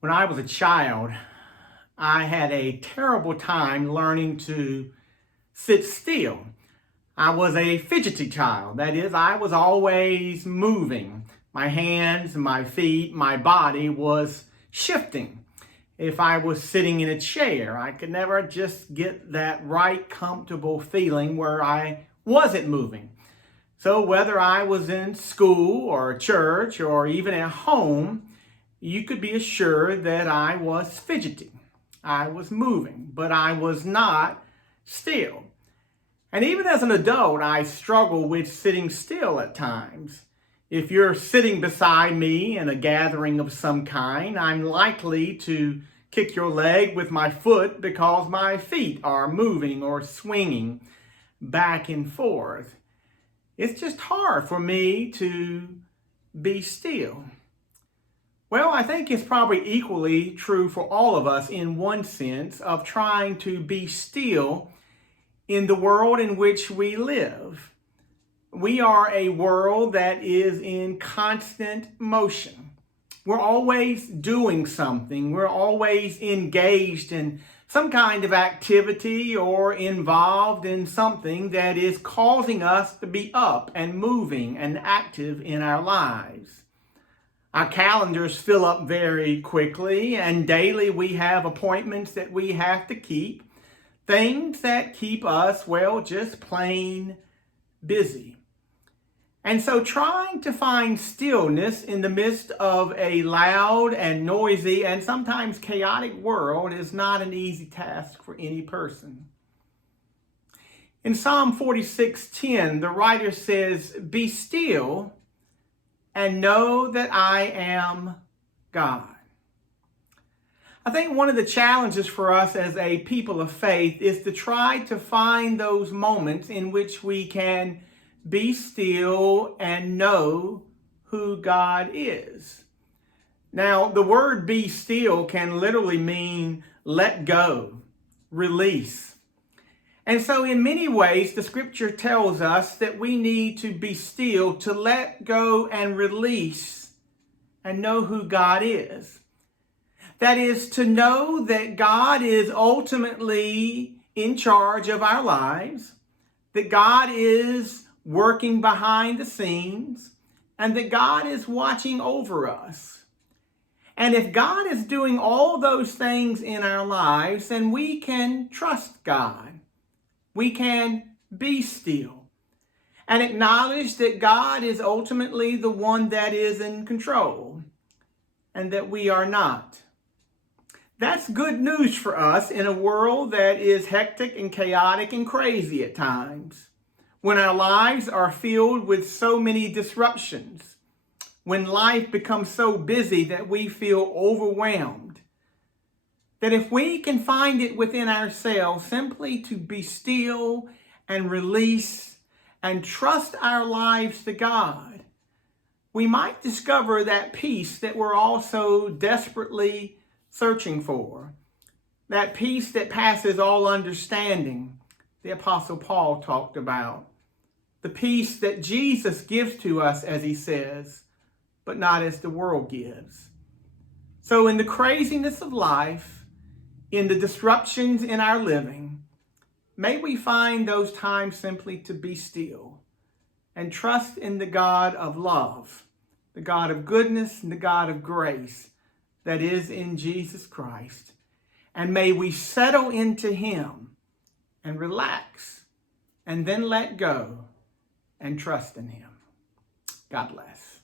When I was a child, I had a terrible time learning to sit still. I was a fidgety child. That is, I was always moving. My hands, my feet, my body was shifting. If I was sitting in a chair, I could never just get that right, comfortable feeling where I wasn't moving. So whether I was in school or church or even at home, you could be assured that I was fidgety. I was moving, but I was not still. And even as an adult, I struggle with sitting still at times. If you're sitting beside me in a gathering of some kind, I'm likely to kick your leg with my foot because my feet are moving or swinging back and forth. It's just hard for me to be still. Well, I think it's probably equally true for all of us in one sense of trying to be still in the world in which we live. We are a world that is in constant motion. We're always doing something. We're always engaged in some kind of activity or involved in something that is causing us to be up and moving and active in our lives. Our calendars fill up very quickly, and daily we have appointments that we have to keep, things that keep us, well, just plain busy. And so trying to find stillness in the midst of a loud and noisy and sometimes chaotic world is not an easy task for any person. In Psalm 46:10, the writer says, "Be still and know that I am God." I think one of the challenges for us as a people of faith is to try to find those moments in which we can be still and know who God is. Now, the word be still can literally mean let go, release. And so in many ways, the scripture tells us that we need to be still, to let go and release and know who God is. That is to know that God is ultimately in charge of our lives, that God is working behind the scenes, and that God is watching over us. And if God is doing all those things in our lives, then we can trust God. We can be still and acknowledge that God is ultimately the one that is in control and that we are not. That's good news for us in a world that is hectic and chaotic and crazy at times, when our lives are filled with so many disruptions, when life becomes so busy that we feel overwhelmed. That if we can find it within ourselves simply to be still and release and trust our lives to God, we might discover that peace that we're also desperately searching for. That peace that passes all understanding, the Apostle Paul talked about. The peace that Jesus gives to us, as he says, but not as the world gives. So in the craziness of life, in the disruptions in our living, may we find those times simply to be still and trust in the God of love, the God of goodness and the God of grace that is in Jesus Christ. And may we settle into him and relax and then let go and trust in him. God bless.